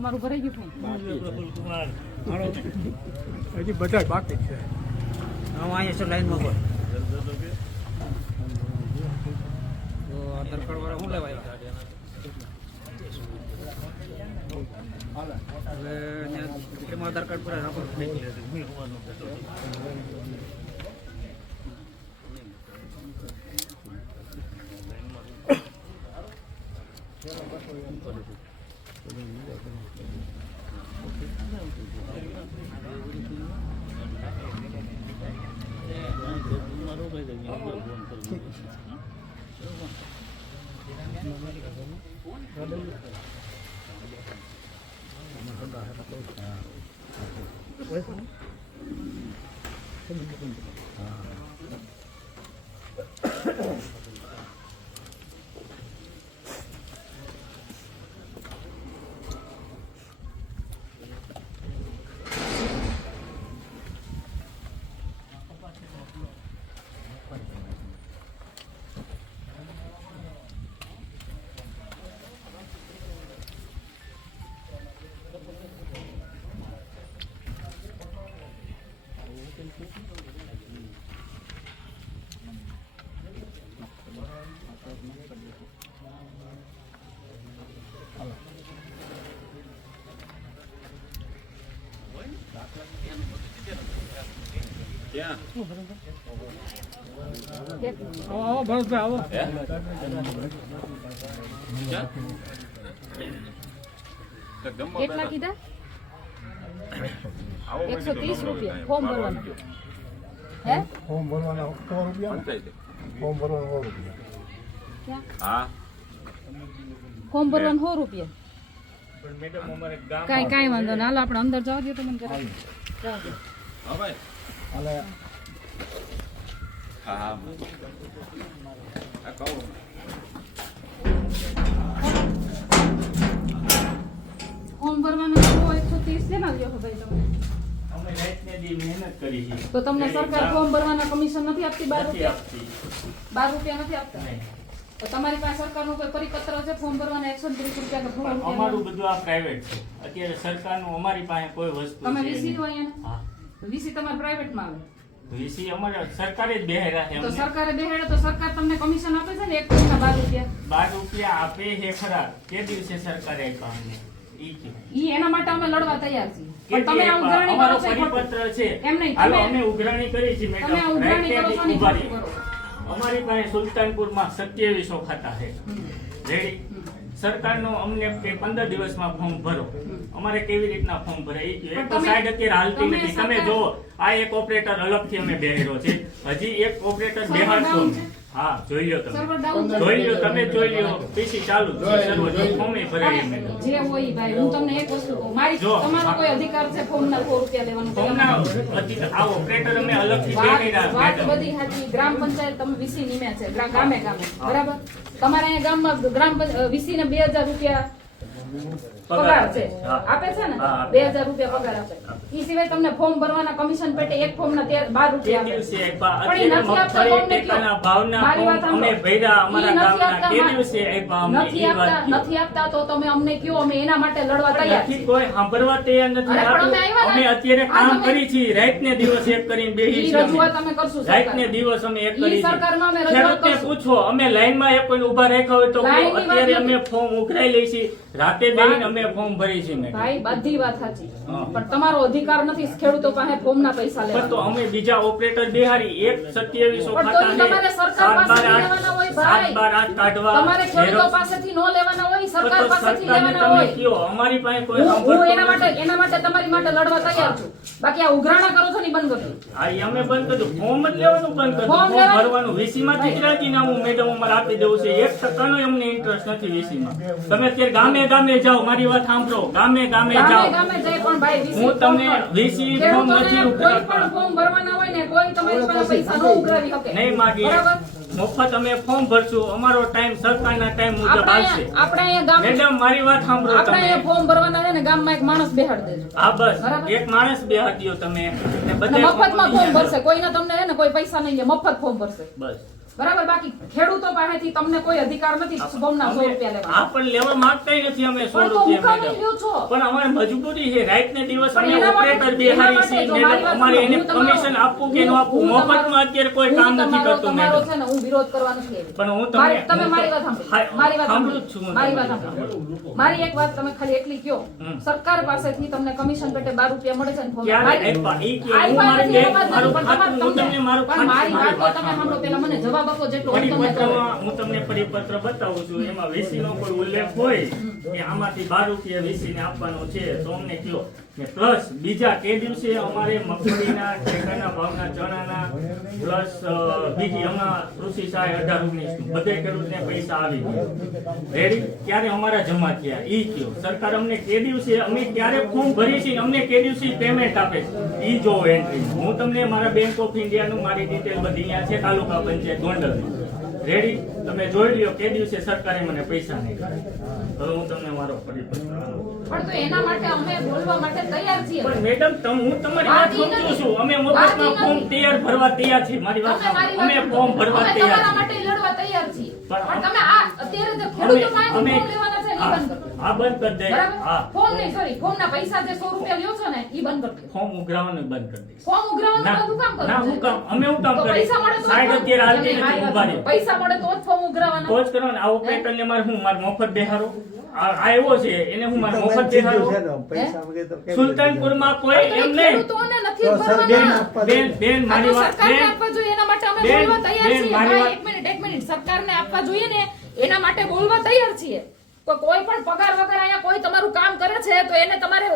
તમારું ભરાઈ ગયું હજી બધા બાકી છે. હું અહીંયા છું લાઈનમાં બોલ. તો આધાર કાર્ડ વાળા શું લેવાય? હવે એમાં આધાર કાર્ડ પર રાખો. આવો ભરતભાઈ આવો. કેટલા કીધા? 130 રૂપિયા ફોર્મ ભરવાનું. હે ફોર્મ ભરવાના 100 રૂપિયા. ફોર્મ ભરવાના 100 રૂપિયા. ક્યાં? હા ફોર્મ ભરવાનું 100 રૂપિયા. પણ મેડમ અમારે ગામ કાંઈ વાંધો ના. હાલો આપણે અંદર જવા દો તો મને જરા. જવા દો. હા ભાઈ હાલે હા હા આ કહું ફોર્મ ભરવાનું 130 શેના લ્યો છો ભાઈ તમે? અમે રાતને દી મહેનત કરી છે તો તમને સરકાર ફોર્મ ભરવાના કમિશન નથી આપતી? 12 નથી રૂપિયા? આપતી 12 રૂપિયા નથી આપતા? નહીં. તો તમારી પાસે સરકારનું કોઈ પરિપત્ર છે ફોર્મ ભરવાના 130 રૂપિયા કે 100 પણ રૂપિયા? અમારું બધું આ પ્રાઇવેટ છે. અત્યારે સરકારનું અમારી પાસે કોઈ વસ્તુ તમે છે વીસી છો નહીં. અહીંયા? હા વીસી તમારે પ્રાઇવેટમાં આવે. વીસી અમારે સરકારે જ બેહેરા છે તો અમને. સરકારે બેહાડે તો સરકાર તમને કમિશન આપે છે ને 1 રૂપિયા 12 રૂપિયા? 12 રૂપિયા આપે છે ખરા. તે દિવસે સરકારે આપ્યા અમને. ઈ છે. ઈ એના માટે અમે લડવા તૈયાર છીએ. પણ કેટલી તમે આ આપ્યા? ઉઘરાણી અમારો કરો છો એ ખોટું. પરિપત્ર છે. એમ નહીં, હાલો, તમે- અમે ઉઘરાણી કરી છે મેડમ. તમે આ ઉઘરાણી કરો છો ને ઈ ઉભા ખોટું રહી. કરો. અમારી પાસે સુલતાનપુરમાં 2700 ખાતા છે. રેડી? સરકારનો અમને કે 15 દિવસમાં ફોર્મ ભરો. અમારે કેવી રીતના ફોર્મ ભરે ઈ કહ્યું. એક તો પણ સાઈડ અત્યારે હાલતી તમે નથી. તમે સરકાર- જુઓ, આ એક ઓપરેટર અલગથી અમે બેહેરો છે. હજી એક ઓપરેટર સર્વર બેહાડશો ડાઉન અમે. છે? હા, જોઈ લ્યો સર્વર તમે. ડાઉન છે? જોઈ લ્યો તમે, જોઈ લ્યો. પીસી ચાલુ જ છે. સર્વર ફોર્મે ભરાય મેડમ. જે હોય ઈ ભાઈ, હું તમને એક વસ્તુ કહું. મારી જો, તમારો કોઈ અધિકાર છે ફોર્મના 100 રૂપિયા લેવાનો? ફોર્મના આ ઓપરેટર અમે અલગથી વાત બેહેરા વાત મેડમ. બધી સાચી. ગ્રામ પંચાયત તમે વીસી નિમ્યા છે ગામે ગામે, બરાબર? તમારે અહીંયા ગામમાં વીસી ને 2000 રૂપિયા પગાર છે. હા. આપે છે ને? હા, આપે. 2000 રૂપિયા પગાર આપે. ઈ સિવાય તમને ફોર્મ ભરવાના કમિશન પેટે એક ફોર્મના 12 તે રૂપિયા આપે. દિવસે આપ્યા. પણ ઈ અત્યારે નથી આપતા મગફળી તમને ટેકાના કયો? ભાવના મારી વાત ફોર્મ અમે સાંભળો. ભર્યા અમારા ઈ નથી ગામના. આપતા, તે દિવસે આપ્યા અમને. નથી ઈ વાત આપતા કયો. નથી આપતા તો તમે અમને કયો, અમે એના માટે લડવા તૈયાર નથી છીએ. કોઈ સાંભળવા તૈયાર નથી. અરે પણ અમે આવ્યા અમે ને. અત્યારે આ કામ તમે- કરી છીએ. રાત ને દિવસ એક કરીને બેહી ઈ છીએ રજૂઆત અમે. અમે કરશું રાત ને સરકારને. દિવસ અમે એક ઈ કરી સરકારમાં અમે છીએ. રજૂઆત ખેડૂતને કરશું. પૂછો, અમે લાઈનમાં એક કોઈ ઊભા રાખ્યા હોય તો કહો. લાઈનની વાત અત્યારે નથી. અમે ફોર્મ ઉઘરાઈ લઈ છીએ. રાતે બેહીને અમે ફોર્મ ભરી છીએ મેડમ. ભાઈ બધી વાત સાચી, હા. પણ તમારો અધિકાર નથી ખેડૂતો પાસે ફોર્મના પૈસા પણ તો લેવાનો. અમે બીજા ઓપરેટર બેહારી એક 2700 પણ તો ખાતા ઈ છે. તમારે સરકાર 7, 12, પાસેથી લેવાના હોય ભાઈ. 7, 12, 8 કાઢવા તમારે ખેડૂતો ઝેરોક્ષ. પાસેથી નો લેવાના હોય, પણ સરકાર તો પાસેથી સરકારને લેવાના તમે હોય. કયો, અમારી પાસે કોઈ હું સાંભળતું એના નથી. માટે તમારી માટે લડવા તૈયાર છું. બાકી આ ઉઘરાણા કરો છો ને ઈ બંધ કરજો. હા, ઈ અમે બંધ કર્યું. ફોર્મ જ લેવાનું બંધ કર્યું. ફોર્મ ફોર્મ લેવાનું? ભરવાનું વીસી માંથી જ રાજીનામું મેડમ અમારે આપી દેવું છે. 1% અમને ઇન્ટરેસ્ટ નથી વીસી માં. તમે અત્યારે ગામે ગામે જાઓ, મારી વાત સાંભળો. ગામે ગામે ગામે જાઓ. ગામે જાય પણ ભાઈ વીસી હું તમને ફોર્મ પર- વીસી ફોર્મ ખેડૂતોને નથી કોઈ ઉઘરાવતા. પણ ફોર્મ ભરવાના હોય ને કોઈ તમારી પાસે પૈસા નો ઉઘરાવી શકે. નહીં માગીએ. બરાબર? મફત અમે ફોર્મ ભરશું. અમારો ટાઈમ સરકારના ટાઈમ મુજબ આપણે આવશે. આપણે અહીંયા ગામ મેડમ મારી વાત સાંભળો આપણે તમે. અહીંયા ફોર્મ ભરવાના છે ને ગામમાં એક માણસ બેહાડ દેજો. હા બસ બરાબર. એક માણસ બેહાડ્યો તમે ને અને બધે મફતમાં ફોર્મ ભરશે. કોઈને તમને છે ને કોઈ પૈસા નહીં લે, મફત ફોર્મ ભરશે. બસ બરાબર. બાકી ખેડૂતો પાસેથી તમને કોઈ અધિકાર નથી ફોર્મના 100 રૂપિયા લેવા. હા પણ લેવા માંગતા નથી અમે 100 પણ તો રૂપિયા હું કામ મેડમ. લ્યો છો? પણ અમારે મજબૂરી છે રાત ને દિવસ પણ અમે એના માટે- ઓપરેટર એના બેહારી માટે છીએ જો મેડમ. મારી વાત અમારે એને સાંભળો, હું કમિશન તમારો- આપવું કે ન આપવું હું મફતમાં તમારો- અત્યારે કોઈ હું કામ નથી તમારો- કરતું તમારો મેડમ. છે ને હું વિરોધ કરવાનો છું એવી. પણ હું મારી- તમને તમે મારી વાત સાંભળો. મારી વાત સાંભળું જ છું હું મારી વાત તમારી. સાંભળો. મારી એક વાત તમે ખાલી એટલી કયો. સરકાર પાસેથી તમને કમિશન પેટે 12 રૂપિયા મળે છે ને ફોર્મ ક્યારે મારી- આપ્યા? ઈ કે હું આપ્યા મારી નથી, બેન, એમાં જ મારું નથી, પણ ખાતું, હું તમારે- તમને મારું પણ મારી ખાતું, વાત તો તમે સાંભળો, પેલા મને જવાબ આપો જેટલો હું તમને કહું. પરિપત્રમાં હું તમને પરિપત્ર બતાવું છું એમાં વીસી નો કોઈ ઉલ્લેખ હોય કે આમાંથી 12 રૂપિયા વીસી ને આપવાનો છે તો અમને કયો ને પ્લસ બીજા તે દિવસે અમારે મગફળીના ટેકાના ભાવના ચણાના પ્લસ બીજી હમણાં કૃષિ સહાય 18-19 બધે ખેડૂતને પૈસા આવી ગયા રેડી ક્યારે અમારા જમા થયા ઈ કયો સરકાર અમને કે દિવસે અમે ક્યારે ફોર્મ ભરી છે અમને કે દિવસે પેમેન્ટ આપે છે ઈ જો એન્ટ્રી હું તમને મારા બેંક ઓફ ઇન્ડિયાનું મારી ડિટેલ બધી અહીંયા છે તાલુકા પંચાયત ગોંડલની રેડી તમે જોઈ લ્યો કે દિવસે સરકારે મને પૈસા નહીં કર્યા હવે હું તમને મારો પરિપત્ર આપું. પણ તો એના માટે અમે બોલવા માટે તૈયાર છીએ. પણ મેડમ હું તમારી વાત સમજુ છું અમે મફતમાં ફોર્મ તૈયાર ભરવા તૈયાર છીએ મારી વાત તમે મારી સાંભળો. વાત અમે ફોર્મ ભરવા અમે તૈયાર તમારા છીએ માટે લડવા તૈયાર છીએ. પણ પણ તમે આ અત્યારે જે ખેડૂતો પાસે ફોર્મ લેવાના છે ને ઈ બંધ કરો. હા બંધ કરી દે બરાબર? હા ફોર્મ નહીં, સોરી, ફોર્મના પૈસા જે 100 રૂપિયા લ્યો છો ને ઈ બંધ કરી દો. ફોર્મ ઉઘરાવાનું બંધ કરી દઈશ ફોર્મ ઉઘરાવવાનું ના બધું કામ કરો ના હું કામ અમે હું કામ તો કરીશ પૈસા મળે તો સાહેબ અત્યારે હાલતી એમને નથી મારી ઉભા વાત રહ્યો પૈસા મળે તો જ ફોર્મ ઉઘરાવવાના. તો જ કરવાનું આ ઓપરેટર ને મારે હું મારે મફત બેહારો આ એવો છે એને હું મારે મફત બેહારો સુલતાનપુરમાં કોઈ પણ તો એ એમ નહીં ખેડૂતોને નથી ભરવાના. બેન આ મારી તો વાત સરકારને બેન આપવા જોઈએ એના માટે અમે બેન, બોલવા તૈયાર બેન, છીએ. મારી ભાઈ, એક મિનિટ સરકારને આપવા જોઈએ ને એના માટે બોલવા તૈયાર છીએ. તો કોઈ પણ પગાર વગર અહીંયા કોઈ તમારું કામ કરે છે તો એને તમારે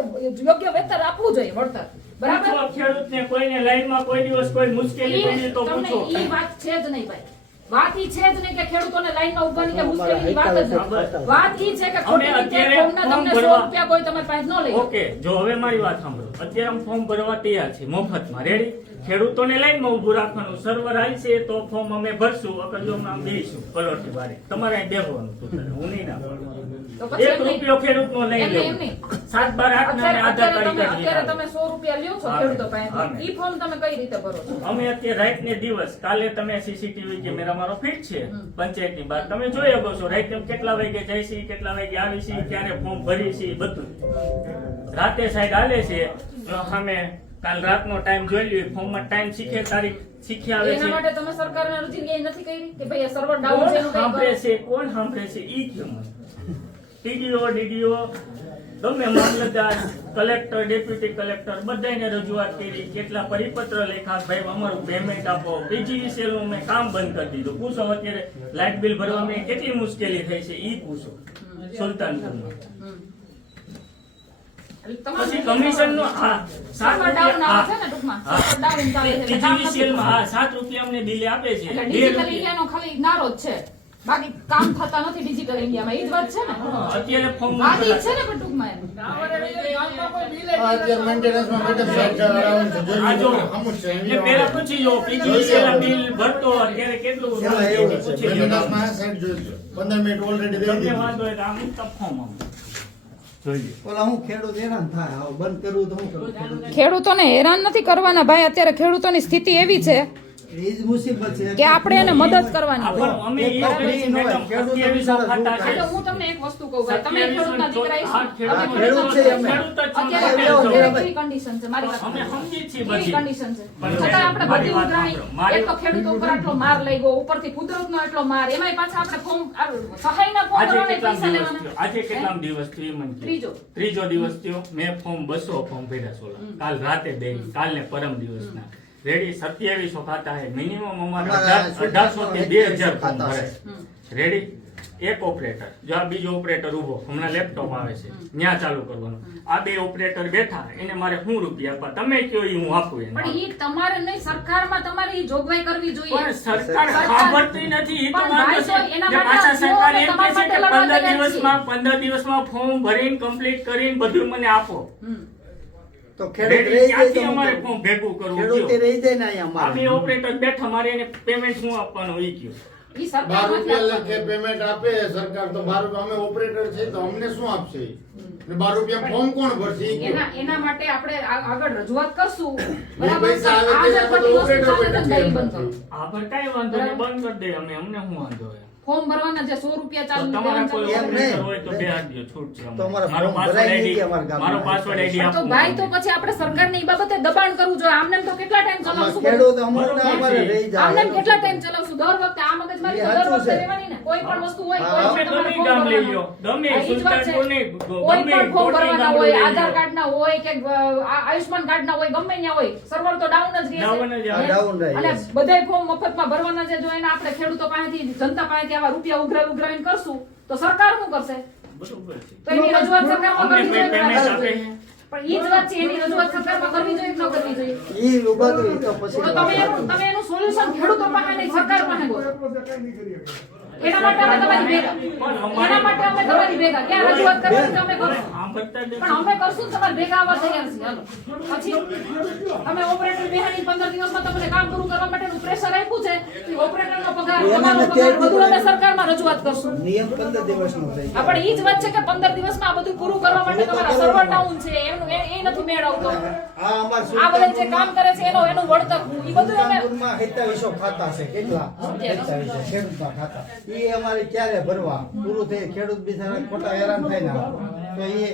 યોગ્ય વેતન આપવું જોઈએ, વળતર. બરાબર? પૂછો ખેડૂતને કોઈને લાઈનમાં કોઈ દિવસ કોઈ મુશ્કેલી પડી તો તમને પૂછો ઈ વાત છે જ નહીં ભાઈ. વાત ઈ છે જ નહીં કે ખેડૂતોને લાઈનમાં ઊભાની કે મુશ્કેલીની વાત જ નથી. વાત ઈ છે કે ખોટી રીતે અત્યારે ફોર્મના ફોર્મ તમને 100 ભરવા- રૂપિયા કોઈ તમારી પાસે ન લઈ. ઓકે જો હવે મારી વાત સાંભળો અત્યારે અમે ફોર્મ ભરવા તૈયાર છે મફતમાં રેડી ખેડૂતોને લાઈનમાં ઊભું રાખવાનું સર્વર આવશે તો ફોર્મ અમે ભરશું અકજોમાં બેસીશું પલોઠી વાળી તમારે અહીં બેસવાનું હું નહીં ના પાડું. તો પછી 1 રૂપિયો ખેડૂતનો લઈ એમ લેવો નહીં. 7, 12, 8 ના આધાર કાર્ડ અત્યારે તમે કાઢી 100 રૂપિયા લ્યો છો હા, ખેડૂતો હા, પાસેથી. ઈ ફોર્મ તમે કઈ રીતે ભરો છો? અમે અત્યારે રાત ને દિવસ કાલે તમે સીસીટીવી કેમેરા મારો ફિટ છે પંચાયતની બહાર તમે જોઈ શકો છો રાત કેટલા વાગે જાય છે કેટલા વાગે આવી છે ક્યારે ફોર્મ ભરી છે બધું રાતે સાઈડ હાલે છે અમે કાલ રાતનો ટાઈમ જોઈ લ્યો ફોર્મમાં ટાઈમ શીખે તારીખ શીખી આવે એના છે માટે તમે સરકારને અરજી ક્યાંય નથી કરી કે ભાઈ આ સર્વર ડાઉન છે એનું કંઈ કરો? કોણ સાંભળે છે ઈ કેમ ટીડીઓ ડીડીઓ ગમે મામલતદાર કલેક્ટર ડેપ્યુટી કલેક્ટર બધાને રજૂઆત કરી કેટલા પરિપત્ર લેખા ભાઈ અમારું પેમેન્ટ આપો પીજીવીસીએલ નું મેં કામ બંધ કરી દીધું પૂછો અત્યારે લાઇટ બિલ ભરવામાં કેટલી મુશ્કેલી થઈ છે ઈ પૂછો સુલતાનપુરમાં એટલે પછી તમારું કમિશન નો હા 7 સર્વર ડાઉન આવે છે રૂપિયા ને ટૂંકમાં. સર્વર ડાઉન ચાલે છે. કામ નથી પીજીવીસીએલ માં થતું. હા 7 રૂપિયા અમને બિલ આપે છે એટલે 2 ડિજિટલ રૂપિયા ઇન્ડિયાનો ખાલી નારો જ છે. બાકી કામ થતા નથી ડિજિટલ ઇન્ડિયામાં. ઈ જ વાત છે ને. અત્યારે ફોર્મ વાત ઈ જ છે ને પણ ટૂંકમાં એમ. અત્યારે મેન્ટેનન્સમાં મેડમ સાહેબ કરાવવાનું છે. જોઈ આ જો લો, આમ જ છે. એ પેલા પૂછી જો પીજીવીસીએલ ના બિલ ભરતો અત્યારે કેટલું પૂછી લો. મેન્ટેનન્સમાં આ સાઈડ જોઈ લો. 15 મિનિટ ઓલરેડી દઈ તમને દીધી. વાંધો હોય તો આમ તફોમ આમ જોઈએ ઓલા હું ખેડૂત હેરાન થાય હવે બંધ કરવું તો હું કરું ખેડૂતોને હેરાન નથી કરવાના ભાઈ. અત્યારે ખેડૂતોની સ્થિતિ એવી છે એ જ મુસીબત છે કે આપણે એને મદદ કરવાની હોય. પણ અમે એ કરીએ મેડમ 2700 ખાતા છે એટલે હું તમને એક વસ્તુ કહું ભાઈ, તમે ખેડૂતના દીકરા છો. હા, ખેડૂત ખેડૂત છે અમે. અત્યારે કેવી કન્ડિશન છે મારી વાત અમે સાંભળો. સમજીએ છીએ કેવી બધી કન્ડિશન છે પણ છતાં આપણે મારી બધી વાત ઉઘરાણી. સાંભળો. મારી એક તો ખેડૂતો ઉપર આટલો માર લઈ ગયો, ઉપરથી કુદરતનો એટલો માર, એમાંય પાછા આપણે ફોર્મ સહાયના ફોર્મ આજે ભરવાના કેટલામ પૈસા દિવસ લેવાના. થયો આજે કેટલામ દિવસ થયો એ મને કહો. ત્રીજો. ત્રીજો દિવસ થયો મેં ફોર્મ 200 ફોર્મ ભર્યા સોલા કાલ રાતે બે કાલ ને પરમ દિવસના રેડી 2700 ખાતા હે મિનિમમ અમારા 1800 થી 2000 ફોર્મ ભરે રેડી એક ઓપરેટર જો આ બીજો ઓપરેટર ઉભો હમણાં લેપટોપ આવે છે ન્યા ચાલુ કરવાનું આ બે ઓપરેટર બેઠા એને મારે શું રૂપિયા આપવા તમે કયો ઈ હું આપું એને પણ ઈ તમારે નહીં, સરકારમાં તમારે ઈ જોગવાઈ કરવી જોઈએ. પણ સરકાર સરકાર- સાંભળતી નથી ઈ તો પણ વાંધો ભાઈ તો છે એના કે માટે પાછા આપજો, સરકાર અમે એમ તમારા કહે છે કે માટે લડવા 15 દિવસમાં ફોર્મ ભરીને કમ્પ્લીટ કરીને બધું મને આપો હમ. તો ખેડૂત રેડી રહી જાય ક્યાંથી તો હું અમારે કરું? ફોર્મ ભેગું કરવું ખેડૂતે કયો રહી જાય ને અહીંયા આ બે અમારે ઓપરેટર બેઠા મારે એને પેમેન્ટ શું આપવાનું ઈ કયો ઈ સરકાર 12 નથી રૂપિયા આપવાની. લેખે પેમેન્ટ આપે સરકાર તો 12 રૂપિયા અમે ઓપરેટર છે તો અમને શું આપશે ને 12 રૂપિયા ફોર્મ કોણ ભરશે ઈ કયો? એના માટે આપણે આગળ રજૂઆત કરશું જે પૈસા આવે તે આ આપણે બધી વસ્તુ ઓપરેટર ચાલે બેઠા તો બંધ કરો. આ પર કાંઈ વાંધો નહીં, બંધ કરી દે અમે, અમને શું વાંધો છે? ફોર્મ ભરવાના જે 100 રૂપિયા તો ચાલુ તમારા કોઈ એમ ઓપરેટર નહીં. હોય તો બે હાથ દ્યો, છૂટ છે અમને. તો અમારા મારો ફોર્મ પાસવર્ડ ભરાય ID નહીં અમારા ગામમાં. મારો પાસવર્ડ ID તો આપો. ભાઈ તો પછી આપણે સરકારને ઈ બાબતે દબાણ કરવું જોઈએ. આમને એમ તો કેટલા ટાઈમ ચલાવશું બધું? ખેડૂત અમુક ને અમારે રહી આમને એમ જાય કેટલા ટાઈમ ચલાવશું? દર વખતે આ મગજમારી તો એ દર સાચું વખતે છે. રહેવાની ને. કોઈ પણ વસ્તુ હોય, હા. કોઈ તમે પણ ગમે ગામ લઈ લો, ગમે હા, ઈ જ વાત છે. સુલતાનપુરની, કોઈ ગમે પણ ફોર્મ કોટની ભરવાના ગામડું હોય, લઈ લો. આધાર કાર્ડ ના હોય કે આયુષ્માન કાર્ડ ના હોય, ગમે ત્યાં હોય, સર્વર તો ડાઉન જ Down જ રહેશે. આવે. Down રહે, અને yes. બધાય ફોર્મ મફતમાં ભરવાના છે. જો એને આપણે ખેડૂતો પાસેથી, જનતા પાસેથી આવા રૂપિયા ઉઘરાવીને કરશું તો સરકાર શું કરશે? બરોબર છે. તો એની રજૂઆત સરકારમાં અમને કરવી કોઈ પેમેન્ટ આપે જોઈએ. પણ ઈ જ વાત છે, એની રજૂઆત સરકારમાં કરવી જોઈએ કે ન કરવી જોઈએ? ઈ ઉભા કરી તો પછી તો તમે એનું સોલ્યુશન ખેડૂતો પાસે નહીં, સરકાર પાસે ગોતો. એના માટે અમે તમારી ભેગા. એના માટે અમે તમારી ભેગા. ક્યાં રજૂઆત કરવાની તો અમે કરશું. આમ કરતા જ પણ અમે કરશું ને, તમારે ભેગા આવવા તૈયાર છીએ. હાલો. પછી તમે ઓપરેટર બેહાડી 15 દિવસમાં તમને કામ પૂરું કરવા માટેનું પ્રેશર આપ્યું છે. તો ઈ ઓપરેટરનો પગાર, એને તમારો નથી પગાર આપ્યું બધું અમે પણ સરકારમાં રજૂઆત કરશું. નિયમ 15 દિવસનો થઈ હા, પણ ઈ જ વાત છે કે 15 દિવસમાં આ બધું પૂરું કરવા માટે તમારા સર્વર ડાઉન છે. એનું એ નથી મેળ આવતો. આ અમાર આ બધા જે કામ કરે છે એનું વળતર ઈ બધું અમે સુલતાનપુરમાં 2700 ખાતા છે. કેટલા 2700 ખેડૂતના ખાતા. ઈ અમારે ક્યારે ભરવા? પૂરું થઈ ખેડૂત બિચારા ખોટા હેરાન થાય ને. તો એ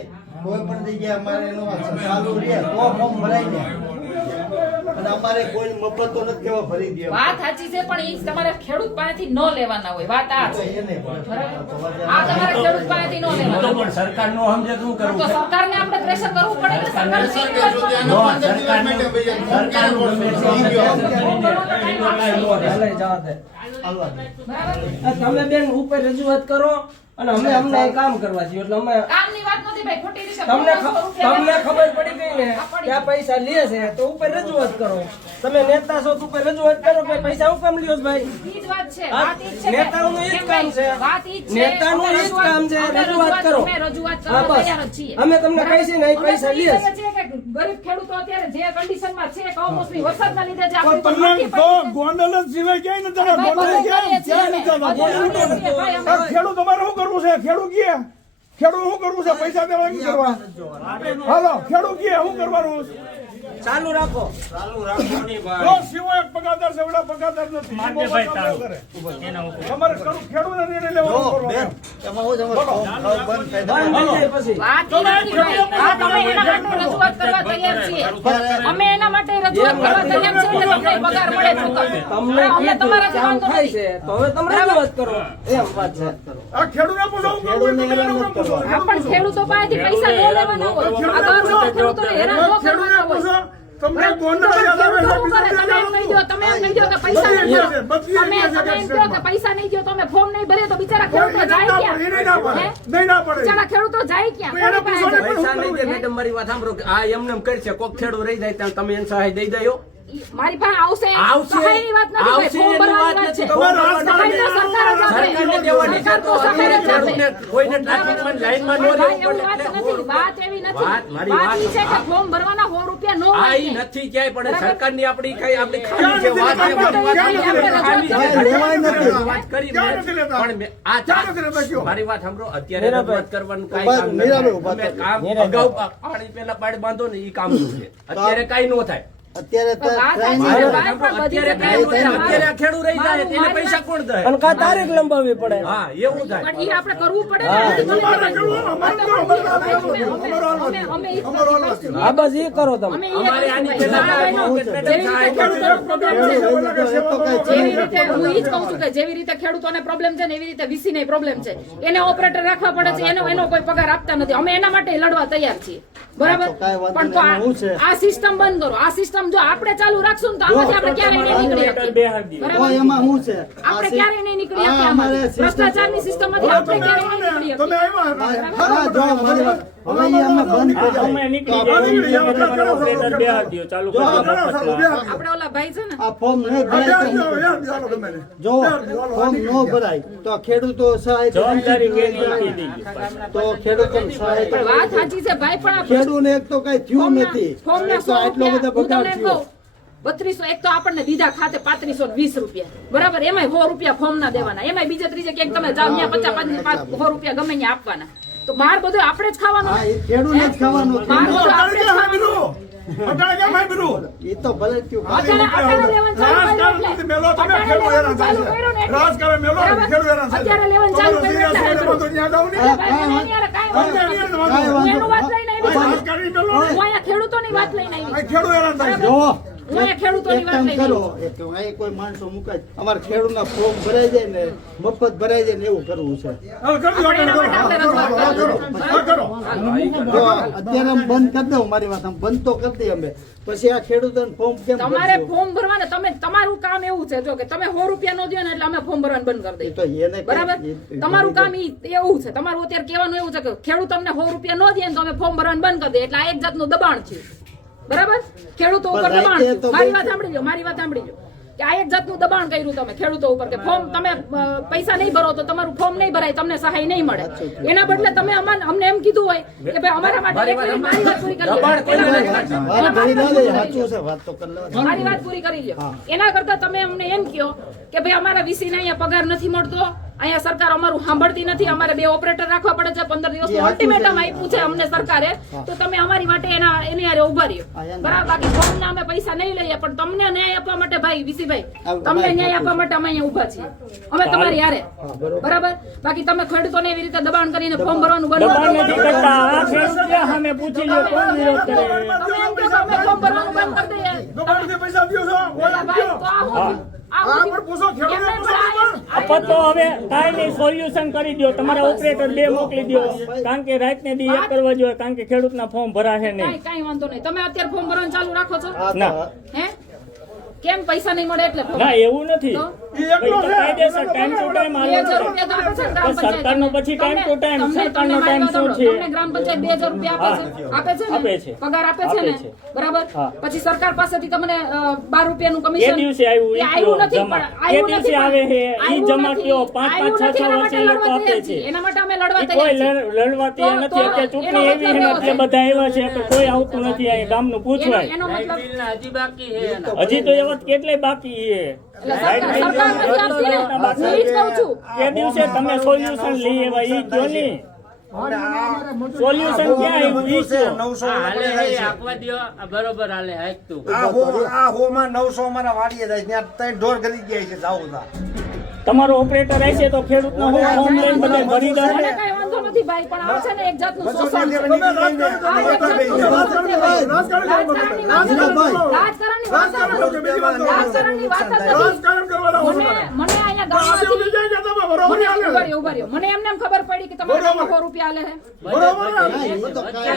કોઈ પણ જગ્યાએ અમારે એનો ચાલુ રહે તો ફોર્મ ભરાય ને. અને અમારે કોઈ મફત તો નથી કેવા ભરી દે. વાત સાચી છે, પણ ઈ તમારે ખેડૂત પાસેથી ન લેવાના હોય. વાત આ તો છે. એને બરાબર? આ તમારે ખેડૂત પાસેથી ન લેવાના. પણ સરકાર નો સમજે શું તો કરવું સરકારને આપણે પ્રેશર કરવું પડે કે સરકાર સરકાર સુધી આના 15 દિવસ માટે ભૈયા ફોર્મ ક્યાં ભરશે? ઈ કયો? હાલે જવા દે. હાલવા દે. તમે બેન ઉપર રજૂઆત કરો અને અમે અમને અહીં કામ કરવા છીએ એટલે અમે કામની વાત નથી ભાઈ, ખોટી રીતે તમને 1500 રૂપિયા તમને ખબર પડી ગઈ ને કે આ પૈસા લે છે તો ઉપર રજૂઆત કરો. તમે નેતા છો તો ઉપર રજૂઆત કરો કે પૈસા હું કેમ લ્યો છો ભાઈ? ઈ જ વાત છે. આ વાત ઈ જ છે કે- નેતાઓનું ઈ જ કામ છે. વાત ઈ જ છે. નેતાનું અમે ઈ જ કામ છે. અમે રજૂઆત કરો. અમે રજૂઆત હા, કરવા બસ. તૈયાર જ છીએ. અમે તમને બરાબર? કહીએ છીએ ને, અહીં અમે પૈસા તો ઈ લે કહીએ છીએ કે ગરીબ ખેડૂતો અત્યારે જે કન્ડિશનમાં છે, કમોસમી વરસાદના લીધે જે આપણી પણ પર તમને માઠી તો પડી છે. ગોંડલ જ સિવાય ક્યાંય નથી જતા. ભાઈ, ગોંડલ બધું કરીએ છીએ ક્યાંય અમે. નથી જતા. બધું કરીએ ભાઈ અમે. આ ખેડૂત તમારે શું કરવું છે? ખેડૂત કે ખેડૂત શું કરવું છે? પૈસા દેવા શું કરવા? હાલો, ખેડૂત કે શું કરવાનું? ચાલુ રાખો. જો સિવાય એક પગારદાર છે, એવડા પગારદાર નથી. માગે ભાઈ તાળું. એના ઉપર. તમારે ખેડૂતને નિર્ણય લેવાનો જો કરવાનો. બેન એમાં હું તમારે ફોર્મ બંધ થઈ જાય. બંધ થઈ જાય પછી વાત ઈ નથી ભાઈ. આ તમે એના માટે રજૂઆત કરવા તૈયાર છીએ. અમે એના માટે રજૂઆત કરવા તૈયાર છીએ કે તમને પગાર મળે ચોક્કસ. તમને અમને તમારાથી કામ વાંધો થાય નથી. છે તો હવે તમે રજૂઆત કરો એમ વાત છે. આ ખેડૂતને પૂછો શું કરવું? ખેડૂતને તમે એને હેરાન પૂછો. નથી આ પણ ખેડૂતો પાસેથી પૈસા ન લેવાના હોય. આ દર વખતે ખેડૂતોને હેરાન ન ખેડૂતને કરવાના હોય. પૂછો. તમને ગોંડલ તો યાદ આવે છે? ખેડૂતો શું કરે? તમે એમ કહી દો કે પૈસા નહીં દો. બધી તમે એમ કહો કે પૈસા નહીં દો તો અમે ફોર્મ નહીં ભરીએ તો બિચારા ખેડૂતો જાય ક્યાં? હે? નહીં ના પડે. બિચારા ખેડૂતો જાય ક્યાં? તો એને કોની પાસે પૂછો ને. જાય? પૈસા નહીં દે મેડમ મારી વાત સાંભળો કે આ એમને એમ કરશે કોક ખેડૂત રહી જાય ત્યાં તમે એને સહાય દઈ દયો. મારી પાસે આવશે આવશે. સહાયની વાત નથી ભાઈ, આવશે ફોર્મ એની ભરવાની વાત વાત છે. નથી. તમારે સહાય તો સરકાર જ આપે. સરકારને દેવાની છે સરકાર તો તો સહાય જ આપે. ખેડૂતને કોઈને ટ્રાફિકમાં લાઈનમાં ન ભાઈ, રહેવું એવું વાત પડે. નથી. વાત એવી નથી. વાત, મારી વાત વાત ઈ છે કે ફોર્મ ભરવાના 100 રૂપિયા નો આ હોય ઈ છે. નથી ક્યાંય પડે બરાબર. સરકારની આપણી કઈ આપણી ખામી છે વાત છે ક્યાં વાત નથી લેતા? ખામી છે. ભાઈ, લેવાય નથી. વાત કરી ક્યાં મેં. નથી લેતા? પણ મેં આ ક્યાં નથી લેતા કયો? મારી વાત સાંભળો અત્યારે મીરાભાઈ. રજૂઆત કરવાનું કાંઈ ઉભા- કામ મીરાભાઈ, નથી. ઉભા તમે થો. કામ મીરાભાઈ. અગાઉ પાણી પેલા પાડ બાંધો ને ઈ કામનું છે અત્યારે કાંઈ નો થાય. અત્યારે તો વાત ટ્રેન સાચી છે. આવે. ભાઈ, પણ બધી અત્યારે જગ્યાએ કાંઈ નો થાય. મારું- અત્યારે આ ખેડૂત રહી જાય મારું- એને મારી પૈસા વાત- કોણ દે? અને કા તારીખ લંબાવવી પડે. હા એવું થાય. પણ ઈ આપણે કરવું પડે ને. અમારે ખેડૂત અમારે તો અમે ઈ જ નથી કરશું. હા બસ એ કરો તમે. અમે ઈ જ અમારે આની કરશું. પહેલા ભાઈ, કાંઈ જેવી ન રીતે થાય. ખેડૂતોનો problem છે. એ તો કઈ છે જેવી નહીં. રીતે હું ઈ જ કહું છું કે જેવી રીતે ખેડૂતોને પ્રોબ્લેમ છે ને એવી રીતે વીસી ને પ્રોબ્લેમ છે. એને ઓપરેટર રાખવા પડે છે, એનો કોઈ પગાર આપતા નથી. અમે એના માટે લડવા તૈયાર છીએ. બરાબર? તો કાંઈ વાંધો પણ તો નહીં. હું છે. આ સિસ્ટમ બંધ કરો. આ સિસ્ટમ જો આપણે ચાલુ રાખશું ને તો આમાંથી આપણે ક્યારેય નહીં નીકળી શકીએ. બે હાથ દીધો. તો બરાબર? એમાં શું છે? આપણે ક્યારેય નહીં નીકળી આ શકીએ અમારે આમાંથી. system- ભ્રષ્ટાચારની સિસ્ટમમાંથી આપણે ક્યારેય નહીં નીકળી તમે શકીએ. આવ્યા હા, જો મારી વાત. હવે ઈ અમે બંધ કરી અમે દઈએ. નીકળી તો આપણે નીકળી ગયા. ગયા. તમારો ઓપરેટર બે હાથ દ્યો. ચાલુ જો, કરો. આપણે ઓલા ભાઈ છે ને આ ફોર્મ નહીં ભરાય તો- જો ફોર્મ ન ભરાય તો ખેડૂતો સહાય તો જવાબદારી કેની આપી દીધી. તો ખેડૂતો સહાય તો વાત સાચી છે ભાઈ, પણ આ ખેડૂતને એક તો કઈ થયું ફોર્મના- નથી ફોર્મના એક તો 100 આટલો બધો રૂપિયા, હું બગાડ તમને થયો કહું, 3200 એક તો આપણને દીધા ખાતે 3520 રૂપિયા, બરાબર? એમાંય 100 રૂપિયા ફોર્મ ના દેવાના, એમાંય બીજે ત્રીજે ક્યાંક તમે જાવ ત્યાં 50 રૂપિયા ગમે ત્યાં આપવાના. તો માર બધું આપણે જ ખાવાનું હા, એ ખેડૂતને જ ખાવાનું માર છે. બધું આપણે જ ખાવાનું. અટાણે કેમ ભાઈ બીરું? એ તો ભલે જ થયું. અત્યારે લેવન ચાલુ કર્યું એટલે. મેલો તમે અત્યારે ખેડૂત હેરાન લેવન ચાલુ થાય કર્યું ને છે. એટલે. રાજકારણ મેલો બરાબર? ખેડૂત હેરાન થાય છે. અત્યારે લેવન ચાલુ તમારું કર્યું એટલે સિરિયસ હાજર. તો ત્યાં જાવ નહીં. અરે ભાઈ, મને એની હારે કાંઈ વાંધો નથી. હું એનું વાત લઈને આવી છું. રાજકારણી મેલો હું અહીંયા ખેડૂતોની વાત લઈને આવી અહીં ખેડૂત હેરાન થાય છે. જો હું અહીંયા ખેડૂતોની એક વાત કામ લઈને કરો, આવી. એક અહીં કોઈ માણસો મુકાય, અમારે ખેડૂતના ફોર્મ ભરાઈ જાય ને મફત ભરાઈ જાય ને એવું કરવું છે. હાલ કરજો, આપણે એના માટે આપણે રજૂઆત હા, કરો. હા, કરો. જો અત્યારે આમ બંધ કરી દઉં, મારી વાત આમ બંધ તો કરી દઈએ અમે, પછી આ ખેડૂતોને ફોર્મ કેમ તમારે ભરશું? ફોર્મ ભરવાને તમારું કામ એવું છે, જો કે તમે 100 રૂપિયા નો દો ને એટલે અમે ફોર્મ ભરવાનું બંધ કરી એ તો દઈએ, એને બરાબર? એ તમારું કામ એવું છે, તમારું અત્યારે કહેવાનું એવું છે કે ખેડૂત અમને 100 રૂપિયા નો દે ને તો અમે ફોર્મ ભરવાનું બંધ કરી દઈએ, એટલે આ એક જાતનું દબાણ છે, બરાબર? ખેડૂતો ઉપર પણ દબાણ રાતે છે. તો મારી વાત સાંભળી લો કે આ એક જાતનું દબાણ કર્યું તમે ખેડૂતો ઉપર કે ફોર્મ તમે પૈસા નહીં ભરો તો તમારું ફોર્મ નહીં ભરાય, તમને સહાય નહીં મળે. એના બદલે તમે અમને એમ કીધું હોય કે ભાઈ અમારા માટે એક મિનિટ મારી વાત પૂરી કરી લો. વાત ભરી ના લે, સાચું છે, વાત તો કરી લેવાની. મારી વાત પૂરી કરી લ્યો. એના કરતા તમે અમને એમ કહો કે ભાઈ અમારા વીસી ને અહીંયા પગાર નથી મળતો, અહીંયા સરકાર અમારું સાંભળતી નથી, અમારે 2 ઓપરેટર રાખવા પડે છે, 15 દિવસનું અલ્ટિમેટમ આપ્યું છે અમને સરકારે, તો તમે અમારી માટે એની હારે ઉભા રહ્યો, બરાબર? બાકી ફોર્મના અમે પૈસા નહીં લઈએ, પણ તમને ન્યાય આપવા માટે ભાઈ વીસીભાઈ, તમને ન્યાય આપવા માટે અમે અહીંયા ઉભા છીએ, અમે તમારી હારે, બરાબર? બાકી તમે ખેડૂતોને એવી રીતે દબાણ કરીને ફોર્મ ભરવાનું બંધ દબાણ કરો. નથી કરતા. આ ખેડૂત છે, સામે પૂછી લો કોણ વિરોધ કરે. તમે એમ કહો કે અમે ફોર્મ ભરવાનું બંધ કરી દઈએ. દબાણથી પૈસા દ્યો છો. એટલે ભાઈ, તો આ હું થયું? આ હા, હું પણ પૂછો, ખેડૂતને એમને પૂછો પણ આ- પણ તો હવે કાંઈ નહીં, સોલ્યુશન કરી દો. તમારા ઓપરેટર 2 મોકલી દો, કારણ કે રાતને દી એક કરવા જોઈએ, કારણ કે ખેડૂતના ફોર્મ ભરાશે નહીં. કાંઈ વાંધો નહીં. તમે અત્યારે ફોર્મ ભરવાનું ચાલુ રાખો છો? હા, ના. હે? કેમ પૈસા નહીં મળે એટલે ફોર્મ? ના, એવું નથી. તો? એ એકલો ભાઈ, તો છે. કાયદેસર ટાઈમ ટુ ટાઈમ 2000 આલો રૂપિયા તો આપે છે ને ગ્રામ તો પંચાયત. સરકારનો પછી time to time, તમને સરકારનો મારી time વાત શું સાંભળો. છે? તમને ગ્રામ પંચાયત 2000 રૂપિયા આપે છે ને? આપે છે. પગાર આપે છે ને? આપે છે. બરાબર? હા. પછી સરકાર પાસેથી તમને 12 રૂપિયાનું એ કમિશન દિવસે આવ્યું, એ ઈ આવ્યું કયો નથી, જમા. પણ આવ્યું એ દિવસે નથી, આવે છે, પણ ઈ જમા આવ્યું કયો, નથી. 5-5, આવ્યું નથી, 6-6 એના માટે વર્ષે એ લોકો આપે લડવા તૈયાર છીએ. છે. એના માટે અમે લડવા ઈ તૈયાર કોઈ છીએ. લડવા તૈયાર નથી. અત્યારે ચૂંટણી એનો એવી મતલબ છે, એવો બધા આવ્યા છે તો કોઈ આવતું નથી અહીંયા ગામનું પૂછવાય. એનો મતલબ હજી તો એવા કેટલાય બાકી છે. એટલે સરકાર નથી આપતી ને. હું ઈ જ કહું છું. એ દિવસે તમે સોલ્યુશન લઈ આવ્યા, ઈ કયો નહીં. સોલ્યુશન ક્યાં આવ્યું ઈ કયો. બરોબર હાલે હાચતું. આ હોમાં 900 અમારા વાડીએ જાય, ત્યાં 3 ઢોર ગરી ગયા છે, જાવું તા. તમારો ઓપરેટર આવશે તો ખેડૂતનો હું ફોર્મ લઈને બધે ભરી દઉં. મને કાંઈ વાંધો નથી ભાઈ, પણ આ છે ને એક જાતનું શોષણ છે. તમે રાજકારણી કરો. રાજકારણી કરો કે બીજી વાત કરો. રાજકારણની વાત જ નથી. રાજકારણ કરવાના હો છો. મને અહીંયા આ ગામમાંથી જેવું થઈ જાય કે તમે બરોબર મને હાલે. ઉભા રહ્યો, ઉભા રહ્યો. મને એમને એમ ખબર પડી કે તમારા ગામમાં 100 રૂપિયા આલે છે. બરોબર હાલે. હા, એ તો કાંઈ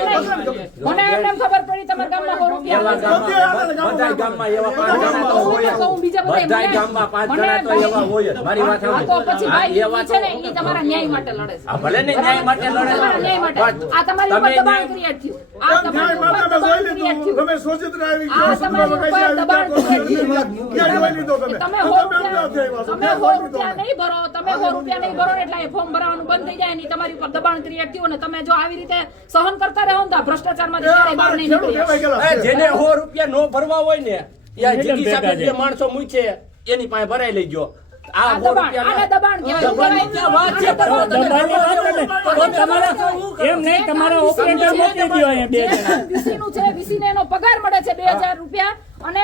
મને એમને એમ ખબર પડી તમારા ગામમાં 100 રૂપિયા આલે છે. બધે હાલે ગામમાં. ગામમાં એવા 5 જણા તો હોય જ. કહું બીજા બધા બધાય ગામમાં 5 જણા તો એવા હોય જ. મારી વાત આ તો પછી સાંભળો. ભાઈ એ ઈ વાત છે ને ઈ તમારા ન્યાય માટે લડે છે. આ ભલે ને ન્યાય માટે લડે. તમારા ન્યાય માટે. આ તમારી ઉપર દબાણ ક્રિએટ થયું. આ તમારી ઉપર ન્યાય માટે દબાણ મેં ક્રિએટ જોઈ લીધું. થયું. તમે સોચિત્ર આવી આ ગયો, તમારી સુધીમાં ઉપર કઈ દબાણ આવી ક્રિએટ ગયો. થયું. ક્યાં જોઈ લીધો તમે? તમે તમે 100 કેમ ના થઈ વાસો? તમે 100 રૂપિયા નહીં ભરો, તમે 100 રૂપિયા નહીં ભરો એટલે એ ફોર્મ ભરવાનું બંધ થઈ જાય ને તમારી ઉપર દબાણ ક્રિએટ થયું ને તમે જો આવી રીતે સહન કરતા રહો ને તો આ ભ્રષ્ટાચારમાંથી ક્યારેય બહાર નહીં ખેડૂત નીકળી. કહેવાય ગયેલા છે. જેને 100 રૂપિયા નો ભરવા હોય ને યા એટલે જીગી ભેગા સાહેબ જે છે. માણસો મૂકે એની પાસે ભરાઈ લેજો. આ આ 100 દબાણ, રૂપિયા આને દબાણ કહેવાય. દબાણની ક્યાં વાત છે? દબાણની વાત નથી. તો તમારા એમ નહીં, તમારા ઓપરેટર મોકલી દો અહીંયા 2 જણા. VC નું છે, VC ને એનો પગાર મળે છે 2000 રૂપિયા અને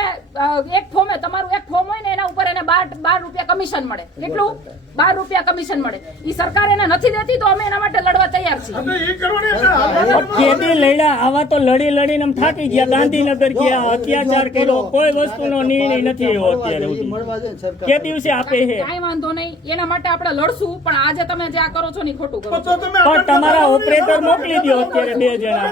એક ફોર્મે તમારું એક ફોર્મ હોય ને એના ઉપર એને 12 રૂપિયા કમિશન મળે. કેટલું? 12 રૂપિયા કમિશન મળે. ઈ સરકાર એને નથી દેતી તો અમે એના માટે લડવા તૈયાર છીએ. આપણે ઈ કરવાની છે. આપણે ખેતી લડ્યા, આવા તો લડી લડીને આમ થાકી ગયા. ગાંધીનગર ગયા, અત્યાચાર કર્યો, કોઈ વસ્તુનો નિર્ણય નથી આવ્યો અત્યારે ઈ સુધી. મળવા જાય ને સરકાર. કે દિવસે આપે છે. કાંઈ વાંધો નહીં, એના માટે આપણે લડશું, પણ આજે તમે જે આ કરો છો ને ઈ ખોટું કરો છો. તો તમે પણ તમારા ઓપરેટર મોકલી દો અત્યારે 2 જણા.